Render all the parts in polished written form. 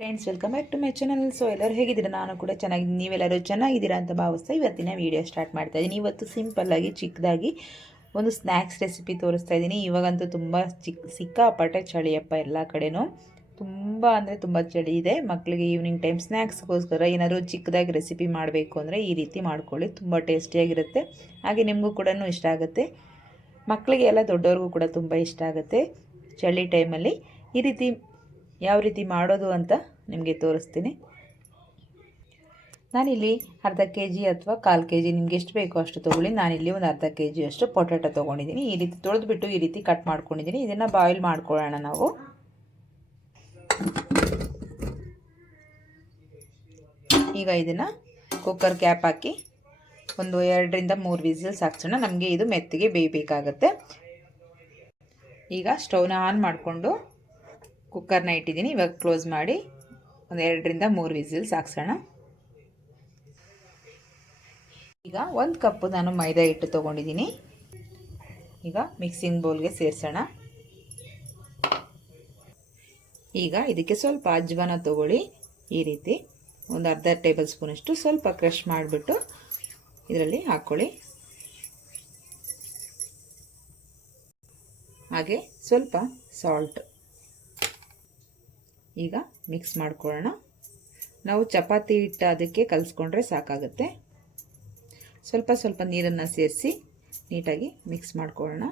Friends, welcome back to my channel. So ಎಲ್ಲರೂ ಹೇಗಿದ್ದೀರಾ? ನಾನು ಕೂಡ ಚೆನ್ನಾಗಿದ್ದೀನಿ. ನೀವೆಲ್ಲರೂ ಚೆನ್ನಾಗಿದ್ದೀರಾ ಅಂತ ಭಾವಿಸ್ತಾ ಇವತ್ತಿನ ವೀಡಿಯೋ ಸ್ಟಾರ್ಟ್ ಮಾಡ್ತಾ ಇದ್ದೀನಿ. ಇವತ್ತು ಸಿಂಪಲ್ಲಾಗಿ ಚಿಕ್ಕದಾಗಿ ಒಂದು ಸ್ನ್ಯಾಕ್ಸ್ ರೆಸಿಪಿ ತೋರಿಸ್ತಾ ಇದ್ದೀನಿ. ಇವಾಗಂತೂ ತುಂಬ ಸಿಕ್ಕಾಪಟ್ಟೆ ಚಳಿಯಪ್ಪ, ಎಲ್ಲ ಕಡೆನೂ ತುಂಬ ಅಂದರೆ ತುಂಬ ಚಳಿ ಇದೆ. ಮಕ್ಕಳಿಗೆ ಈವ್ನಿಂಗ್ ಟೈಮ್ ಸ್ನ್ಯಾಕ್ಸ್ಗೋಸ್ಕರ ಏನಾದರೂ ಚಿಕ್ಕದಾಗಿ ರೆಸಿಪಿ ಮಾಡಬೇಕು ಅಂದರೆ ಈ ರೀತಿ ಮಾಡ್ಕೊಳ್ಳಿ, ತುಂಬ ಟೇಸ್ಟಿಯಾಗಿರುತ್ತೆ. ಹಾಗೆ ನಿಮಗೂ ಕೂಡ ಇಷ್ಟ ಆಗುತ್ತೆ. ಮಕ್ಕಳಿಗೆ ಎಲ್ಲ ದೊಡ್ಡವ್ರಿಗೂ ಕೂಡ ತುಂಬ ಇಷ್ಟ ಆಗುತ್ತೆ. ಚಳಿ ಟೈಮಲ್ಲಿ ಈ ರೀತಿ ಯಾವ ರೀತಿ ಮಾಡೋದು ಅಂತ ನಿಮಗೆ ತೋರಿಸ್ತೀನಿ. ನಾನಿಲ್ಲಿ ಅರ್ಧ ಕೆಜಿ ಅಥವಾ 1/4 ಕೆಜಿ ನಿಮ್ಗೆ ಎಷ್ಟು ಬೇಕೋ ಅಷ್ಟು ತೊಗೊಳ್ಳಿ. ನಾನಿಲ್ಲಿ ಒಂದು ಅರ್ಧ ಕೆಜಿ ಅಷ್ಟು ಪೊಟ್ಯಾಟೊ ತೊಗೊಂಡಿದ್ದೀನಿ. ಈ ರೀತಿ ತೊಳೆದ್ಬಿಟ್ಟು ಈ ರೀತಿ ಕಟ್ ಮಾಡ್ಕೊಂಡಿದ್ದೀನಿ. ಇದನ್ನು ಬಾಯ್ಲ್ ಮಾಡ್ಕೊಳ್ಳೋಣ ನಾವು. ಈಗ ಇದನ್ನು ಕುಕ್ಕರ್ ಕ್ಯಾಪ್ ಹಾಕಿ ಒಂದು 2ರಿಂದ 3 ವಿಸಿಲ್ಸ್ ಹಾಕ್ಸೋಣ. ನಮಗೆ ಇದು ಮೆತ್ತಗೆ ಬೇಯಬೇಕಾಗತ್ತೆ. ಈಗ ಸ್ಟವ್ನ ಆನ್ ಮಾಡಿಕೊಂಡು ಕುಕ್ಕರ್ನ ಇಟ್ಟಿದ್ದೀನಿ. ಇವಾಗ ಕ್ಲೋಸ್ ಮಾಡಿ ಒಂದು 2ರಿಂದ 3 ವಿಸಿಲ್ಸ್ ಹಾಕ್ಸೋಣ. ಈಗ 1 ಕಪ್ಪು ನಾನು ಮೈದಾ ಹಿಟ್ಟು ತೊಗೊಂಡಿದ್ದೀನಿ. ಈಗ ಮಿಕ್ಸಿಂಗ್ ಬೌಲ್ಗೆ ಸೇರಿಸೋಣ. ಈಗ ಇದಕ್ಕೆ ಸ್ವಲ್ಪ ಅಜ್ವಾನ ತೊಗೊಳ್ಳಿ. ಈ ರೀತಿ ಒಂದು ಅರ್ಧ ಟೇಬಲ್ ಸ್ಪೂನಷ್ಟು ಸ್ವಲ್ಪ ಕ್ರಷ್ ಮಾಡಿಬಿಟ್ಟು ಇದರಲ್ಲಿ ಹಾಕ್ಕೊಳ್ಳಿ. ಹಾಗೆ ಸ್ವಲ್ಪ ಸಾಲ್ಟ್. ಈಗ ಮಿಕ್ಸ್ ಮಾಡ್ಕೊಳ್ಳೋಣ. ನಾವು ಚಪಾತಿ ಹಿಟ್ಟು ಅದಕ್ಕೆ ಕಲಿಸ್ಕೊಂಡ್ರೆ ಸಾಕಾಗುತ್ತೆ. ಸ್ವಲ್ಪ ಸ್ವಲ್ಪ ನೀರನ್ನು ಸೇರಿಸಿ ನೀಟಾಗಿ ಮಿಕ್ಸ್ ಮಾಡ್ಕೊಳ್ಳೋಣ.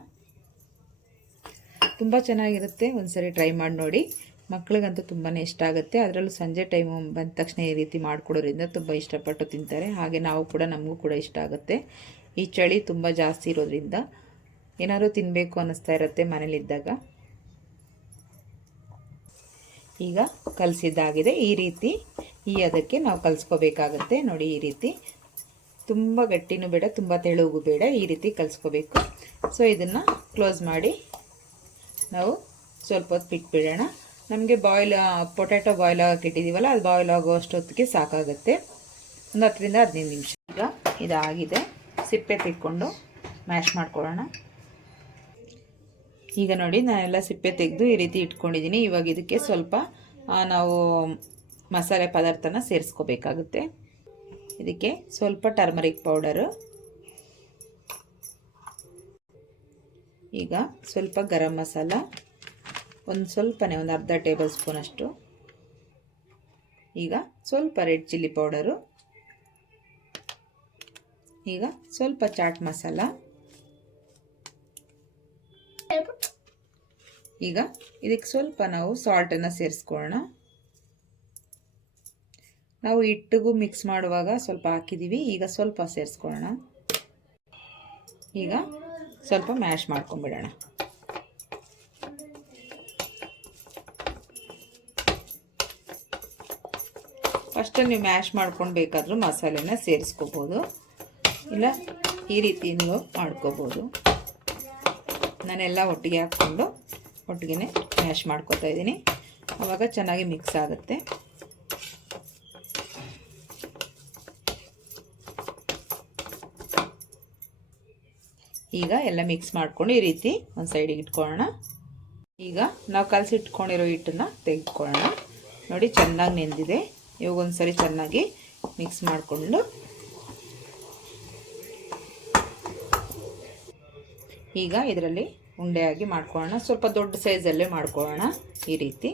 ತುಂಬ ಚೆನ್ನಾಗಿರುತ್ತೆ. ಒಂದ್ಸರಿ ಟ್ರೈ ಮಾಡಿ ನೋಡಿ. ಮಕ್ಕಳಿಗಂತೂ ತುಂಬಾ ಇಷ್ಟ ಆಗುತ್ತೆ. ಅದರಲ್ಲೂ ಸಂಜೆ ಟೈಮು ಬಂದ ತಕ್ಷಣ ಈ ರೀತಿ ಮಾಡಿಕೊಡೋದ್ರಿಂದ ತುಂಬ ಇಷ್ಟಪಟ್ಟು ತಿಂತಾರೆ. ಹಾಗೆ ನಾವು ಕೂಡ, ನಮಗೂ ಕೂಡ ಇಷ್ಟ ಆಗುತ್ತೆ. ಈ ಚಳಿ ತುಂಬ ಜಾಸ್ತಿ ಇರೋದ್ರಿಂದ ಏನಾದರೂ ತಿನ್ನಬೇಕು ಅನ್ನಿಸ್ತಾ ಇರುತ್ತೆ ಮನೇಲಿದ್ದಾಗ. ಈಗ ಕಲಸಿದ್ದಾಗಿದೆ. ಈ ರೀತಿ ಅದಕ್ಕೆ ನಾವು ಕಲಿಸ್ಕೋಬೇಕಾಗತ್ತೆ. ನೋಡಿ, ಈ ರೀತಿ ತುಂಬ ಗಟ್ಟಿನೂ ಬೇಡ, ತುಂಬ ತೆಳುಗೂ ಬೇಡ, ಈ ರೀತಿ ಕಲಿಸ್ಕೋಬೇಕು. ಸೊ ಇದನ್ನು ಕ್ಲೋಸ್ ಮಾಡಿ ನಾವು ಸ್ವಲ್ಪ ಹೊತ್ತು ಬಿಟ್ಬಿಡೋಣ. ನಮಗೆ ಪೊಟ್ಯಾಟೊ ಬಾಯ್ಲ್ ಆಗೋಕೆ ಇಟ್ಟಿದ್ದೀವಲ್ಲ, ಅದು ಬಾಯ್ಲ್ ಆಗೋ ಅಷ್ಟೊತ್ತಿಗೆ ಸಾಕಾಗುತ್ತೆ. ಒಂದು 10ರಿಂದ 15 ನಿಮಿಷ. ಈಗ ಇದಾಗಿದೆ. ಸಿಪ್ಪೆ ತೆಕ್ಕೊಂಡು ಮ್ಯಾಶ್ ಮಾಡ್ಕೊಳ್ಳೋಣ. ಈಗ ನೋಡಿ, ನಾನೆಲ್ಲ ಸಿಪ್ಪೆ ತೆಗೆದು ಈ ರೀತಿ ಇಟ್ಕೊಂಡಿದ್ದೀನಿ. ಇವಾಗ ಇದಕ್ಕೆ ಸ್ವಲ್ಪ ನಾವು ಮಸಾಲೆ ಪದಾರ್ಥನ ಸೇರಿಸ್ಕೋಬೇಕಾಗುತ್ತೆ. ಇದಕ್ಕೆ ಸ್ವಲ್ಪ ಟರ್ಮರಿಕ್ ಪೌಡರು, ಈಗ ಸ್ವಲ್ಪ ಗರಂ ಮಸಾಲ, ಸ್ವಲ್ಪನೇ ಒಂದು ಅರ್ಧ ಟೇಬಲ್ ಸ್ಪೂನಷ್ಟು, ಈಗ ಸ್ವಲ್ಪ ರೆಡ್ ಚಿಲ್ಲಿ ಪೌಡರು, ಈಗ ಸ್ವಲ್ಪ ಚಾಟ್ ಮಸಾಲ, ಈಗ ಇದಕ್ಕೆ ಸ್ವಲ್ಪ ನಾವು ಸಾಲ್ಟನ್ನು ಸೇರಿಸ್ಕೊಳ್ಳೋಣ. ನಾವು ಹಿಟ್ಟಿಗೂ ಮಿಕ್ಸ್ ಮಾಡುವಾಗ ಸ್ವಲ್ಪ ಹಾಕಿದ್ದೀವಿ, ಈಗ ಸ್ವಲ್ಪ ಸೇರಿಸ್ಕೊಳ್ಳೋಣ. ಈಗ ಸ್ವಲ್ಪ ಮ್ಯಾಶ್ ಮಾಡ್ಕೊಂಡ್ಬಿಡೋಣ. ಫಸ್ಟಲ್ಲಿ ನೀವು ಮ್ಯಾಶ್ ಮಾಡ್ಕೊಂಡು ಬೇಕಾದರೂ ಮಸಾಲೆನ ಸೇರಿಸ್ಕೋಬೋದು, ಇಲ್ಲ ಈ ರೀತಿ ನೀವು ಮಾಡ್ಕೋಬೋದು. ನಾನೆಲ್ಲ ಒಟ್ಟಿಗೆ ಹಾಕ್ಕೊಂಡು ಒಟ್ಟಿಗೆ ಮ್ಯಾಶ್ ಮಾಡ್ಕೊತಾ ಇದ್ದೀನಿ. ಆವಾಗ ಚೆನ್ನಾಗಿ ಮಿಕ್ಸ್ ಆಗುತ್ತೆ. ಈಗ ಎಲ್ಲ ಮಿಕ್ಸ್ ಮಾಡ್ಕೊಂಡು ಈ ರೀತಿ ಒಂದು ಸೈಡಿಗೆ ಇಟ್ಕೊಳ್ಳೋಣ. ಈಗ ನಾವು ಕಲಸಿಟ್ಕೊಂಡಿರೋ ಹಿಟ್ಟನ್ನು ತೆಗೆದುಕೊಳ್ಳೋಣ. ನೋಡಿ, ಚೆನ್ನಾಗಿ ನೆಂದಿದೆ. ಇವಾಗ ಒಂದು ಸರಿ ಚೆನ್ನಾಗಿ ಮಿಕ್ಸ್ ಮಾಡಿಕೊಂಡು ಈಗ ಇದರಲ್ಲಿ ಉಂಡೆಯಾಗಿ ಮಾಡ್ಕೊಳ್ಳೋಣ. ಸ್ವಲ್ಪ ದೊಡ್ಡ ಸೈಜಲ್ಲೇ ಮಾಡ್ಕೊಳ್ಳೋಣ. ಈ ರೀತಿ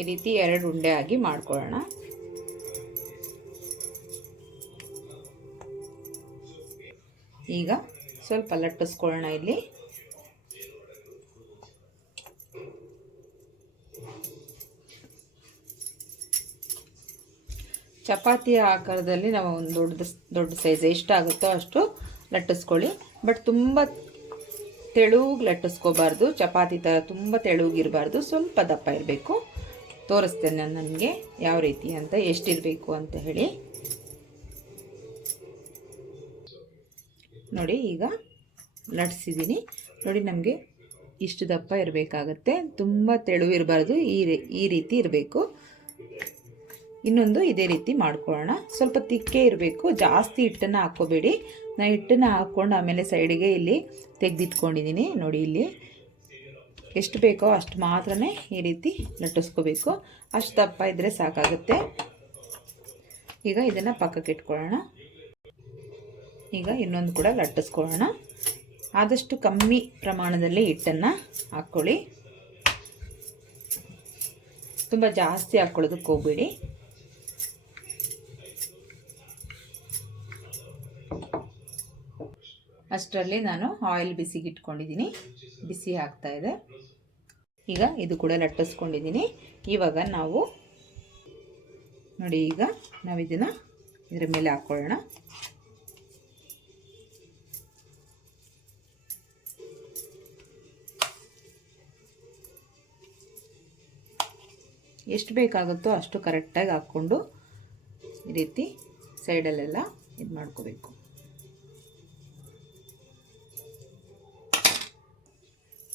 ಈ 2 ಉಂಡೆ ಆಗಿ ಮಾಡ್ಕೊಳ್ಳೋಣ. ಈಗ ಸ್ವಲ್ಪ ಲಟ್ಟಿಸ್ಕೊಳ್ಳೋಣ. ಇಲ್ಲಿ ಚಪಾತಿಯ ಆಕಾರದಲ್ಲಿ ನಾವು ಒಂದು ದೊಡ್ಡ ಸೈಜ್ ಎಷ್ಟಾಗುತ್ತೋ ಅಷ್ಟು ಲಟ್ಟಿಸ್ಕೊಳ್ಳಿ. ಬಟ್ ತುಂಬ ತೆಳುಗೆ ಲಟ್ಟಿಸ್ಕೋಬಾರ್ದು. ಚಪಾತಿ ಥರ ತುಂಬ ತೆಳುಗಿರಬಾರ್ದು, ಸ್ವಲ್ಪ ದಪ್ಪ ಇರಬೇಕು. ತೋರಿಸ್ತೇನೆ ನಾನು ನನಗೆ ಯಾವ ರೀತಿ ಅಂತ, ಎಷ್ಟಿರಬೇಕು ಅಂತ ಹೇಳಿ. ನೋಡಿ, ಈಗ ಲಟ್ಸಿದ್ದೀನಿ. ನೋಡಿ, ನಮಗೆ ಇಷ್ಟು ದಪ್ಪ ಇರಬೇಕಾಗತ್ತೆ. ತುಂಬ ತೆಳು ಇರಬಾರ್ದು, ಈ ರೀತಿ ಇರಬೇಕು. ಇನ್ನೊಂದು ಇದೇ ರೀತಿ ಮಾಡ್ಕೊಳ್ಳೋಣ. ಸ್ವಲ್ಪ ತಿಕ್ಕೇ ಇರಬೇಕು, ಜಾಸ್ತಿ ಹಿಟ್ಟನ್ನು ಹಾಕ್ಕೋಬೇಡಿ. ನಾನು ಹಿಟ್ಟನ್ನು ಹಾಕ್ಕೊಂಡು ಆಮೇಲೆ ಸೈಡಿಗೆ ಇಲ್ಲಿ ತೆಗೆದಿಟ್ಕೊಂಡಿದ್ದೀನಿ. ನೋಡಿ, ಇಲ್ಲಿ ಎಷ್ಟು ಬೇಕೋ ಅಷ್ಟು ಮಾತ್ರನೇ ಈ ರೀತಿ ಲಟ್ಟಿಸ್ಕೋಬೇಕು. ಅಷ್ಟು ದಪ್ಪ ಇದ್ದರೆ ಸಾಕಾಗುತ್ತೆ. ಈಗ ಇದನ್ನು ಪಕ್ಕಕ್ಕೆ ಇಟ್ಕೊಳ್ಳೋಣ. ಈಗ ಇನ್ನೊಂದು ಕೂಡ ಲಟ್ಟಿಸ್ಕೊಳ್ಳೋಣ. ಆದಷ್ಟು ಕಮ್ಮಿ ಪ್ರಮಾಣದಲ್ಲಿ ಹಿಟ್ಟನ್ನು ಹಾಕ್ಕೊಳ್ಳಿ. ತುಂಬ ಜಾಸ್ತಿ ಹಾಕ್ಕೊಳ್ಳೋದಕ್ಕೆ ಹೋಗಬೇಡಿ. ಅಷ್ಟರಲ್ಲಿ ನಾನು ಆಯಿಲ್ ಬಿಸಿಗೆ ಇಟ್ಕೊಂಡಿದ್ದೀನಿ. ಬಿಸಿ ಆಗ್ತಾ ಇದೆ. ಈಗ ಇದು ಕೂಡ ಲಟ್ಟಿಸ್ಕೊಂಡಿದ್ದೀನಿ. ಇವಾಗ ನಾವು ನೋಡಿ, ಈಗ ನಾವು ಇದನ್ನು ಇದರ ಮೇಲೆ ಹಾಕ್ಕೊಳ್ಳೋಣ. ಎಷ್ಟು ಬೇಕಾಗುತ್ತೋ ಅಷ್ಟು ಕರೆಕ್ಟಾಗಿ ಹಾಕ್ಕೊಂಡು ಈ ರೀತಿ ಸೈಡಲ್ಲೆಲ್ಲ ಇದು ಮಾಡ್ಕೋಬೇಕು.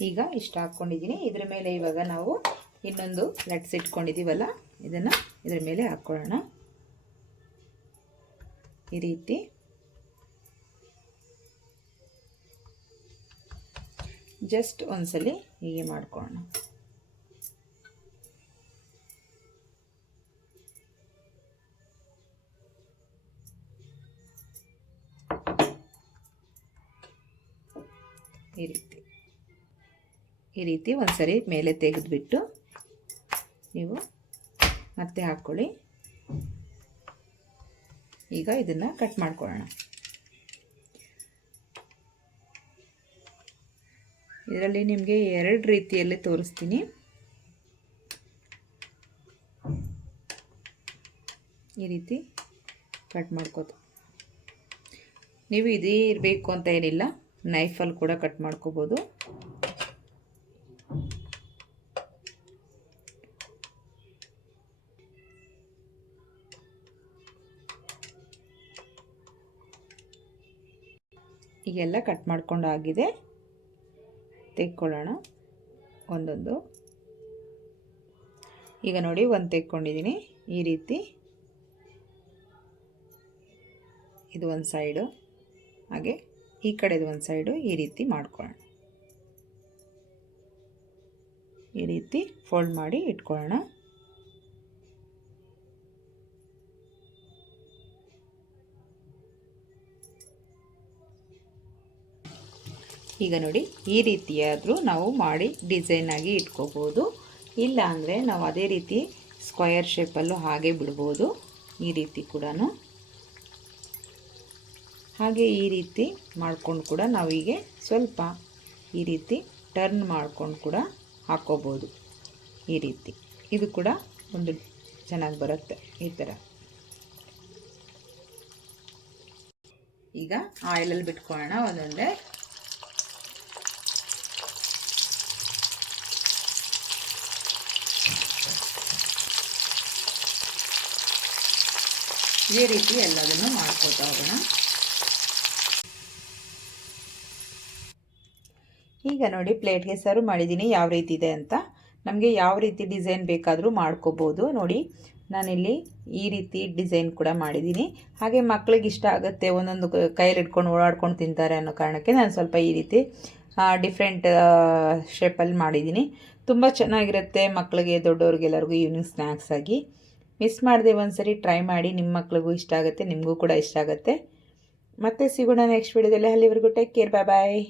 ಈಗ ಇಷ್ಟು ಹಾಕ್ಕೊಂಡಿದ್ದೀನಿ. ಇದರ ಮೇಲೆ ಇವಾಗ ನಾವು ಇನ್ನೊಂದು ಲಟ್ಸಿಟ್ಕೊಂಡಿದ್ದೀವಲ್ಲ, ಇದನ್ನು ಇದರ ಮೇಲೆ ಹಾಕ್ಕೊಳ್ಳೋಣ. ಈ ರೀತಿ ಜಸ್ಟ್ ಒಂದ್ಸಲಿ ಹೀಗೆ ಮಾಡ್ಕೊಳ್ಳೋಣ. ಈ ರೀತಿ ಒಂದ್ಸರಿ ಮೇಲೆ ತೆಗೆದುಬಿಟ್ಟು ನೀವು ಮತ್ತೆ ಹಾಕ್ಕೊಳ್ಳಿ. ಈಗ ಇದನ್ನು ಕಟ್ ಮಾಡ್ಕೊಳ್ಳೋಣ. ಇದರಲ್ಲಿ ನಿಮಗೆ 2 ರೀತಿಯಲ್ಲಿ ತೋರಿಸ್ತೀನಿ. ಈ ರೀತಿ ಕಟ್ ಮಾಡ್ಕೋದು. ನೀವು ಇದೇ ಇರಬೇಕು ಅಂತ ಏನಿಲ್ಲ, ನೈಫಲ್ಲಿ ಕೂಡ ಕಟ್ ಮಾಡ್ಕೋಬೋದು. ಈಗೆಲ್ಲ ಕಟ್ ಮಾಡ್ಕೊಂಡು ಆಗಿದೆ. ತೆಕ್ಕೊಳ್ಳೋಣ ಒಂದೊಂದು. ಈಗ ನೋಡಿ, ಒಂದು ತೆಕ್ಕೊಂಡಿದ್ದೀನಿ. ಈ ರೀತಿ ಇದು ಒಂದು ಸೈಡು, ಹಾಗೆ ಈ ಕಡೆದು ಒಂದು ಸೈಡು ಈ ರೀತಿ ಮಾಡ್ಕೊಳ್ಳೋಣ. ಈ ರೀತಿ ಫೋಲ್ಡ್ ಮಾಡಿ ಇಟ್ಕೊಳ್ಳೋಣ. ಈಗ ನೋಡಿ, ಈ ರೀತಿಯಾದರೂ ನಾವು ಮಾಡಿ ಡಿಸೈನಾಗಿ ಇಟ್ಕೋಬೋದು. ಇಲ್ಲ ಅಂದರೆ ನಾವು ಅದೇ ರೀತಿ ಸ್ಕ್ವಯರ್ ಶೇಪಲ್ಲೂ ಹಾಗೆ ಬಿಡ್ಬೋದು. ಈ ರೀತಿ ಕೂಡ ಹಾಗೆ ಈ ರೀತಿ ಮಾಡ್ಕೊಂಡು ಕೂಡ ನಾವು ಹೀಗೆ ಸ್ವಲ್ಪ ಈ ರೀತಿ ಟರ್ನ್ ಮಾಡ್ಕೊಂಡು ಕೂಡ ಹಾಕ್ಕೋಬೋದು. ಈ ರೀತಿ ಇದು ಕೂಡ ಒಂದು ಚೆನ್ನಾಗಿ ಬರುತ್ತೆ. ಈ ಥರ ಈಗ ಆಯಿಲಲ್ಲಿ ಬಿಟ್ಕೊಳ್ಳೋಣ ಒಂದೊಂದೇ. ಈ ರೀತಿ ಎಲ್ಲದನ್ನು ಮಾಡ್ಕೊತಾ ಹೋಗೋಣ. ಈಗ ನೋಡಿ, ಪ್ಲೇಟ್ಗೆ ಸರ್ವ್ ಮಾಡಿದ್ದೀನಿ ಯಾವ ರೀತಿ ಇದೆ ಅಂತ. ನಮಗೆ ಯಾವ ರೀತಿ ಡಿಸೈನ್ ಬೇಕಾದರೂ ಮಾಡ್ಕೋಬೋದು. ನೋಡಿ, ನಾನಿಲ್ಲಿ ಈ ರೀತಿ ಡಿಸೈನ್ ಕೂಡ ಮಾಡಿದ್ದೀನಿ. ಹಾಗೆ ಮಕ್ಕಳಿಗೆ ಇಷ್ಟ ಆಗುತ್ತೆ, ಒಂದೊಂದು ಕೈಯಲ್ಲಿ ಇಟ್ಕೊಂಡು ಓಡಾಡ್ಕೊಂಡು ತಿಂತಾರೆ ಅನ್ನೋ ಕಾರಣಕ್ಕೆ ನಾನು ಸ್ವಲ್ಪ ಈ ರೀತಿ ಡಿಫ್ರೆಂಟ್ ಶೇಪಲ್ಲಿ ಮಾಡಿದ್ದೀನಿ. ತುಂಬ ಚೆನ್ನಾಗಿರುತ್ತೆ ಮಕ್ಕಳಿಗೆ, ದೊಡ್ಡವ್ರಿಗೆಲ್ಲರಿಗೂ ಈವ್ನಿಂಗ್ ಸ್ನ್ಯಾಕ್ಸ್ ಆಗಿ. ಮಿಸ್ ಮಾಡದೆ ಒಂದ್ಸರಿ ಟ್ರೈ ಮಾಡಿ. ನಿಮ್ಮ ಮಕ್ಳಿಗೂ ಇಷ್ಟ ಆಗುತ್ತೆ, ನಿಮಗೂ ಕೂಡ ಇಷ್ಟ ಆಗುತ್ತೆ. ಮತ್ತೆ ಸಿಗೋಣ ನೆಕ್ಸ್ಟ್ ವಿಡಿಯೋದಲ್ಲಿ. ಅಲ್ಲಿವರೆಗೂ ಟೇಕ್ ಕೇರ್, ಬಾಯ್ ಬಾಯ್.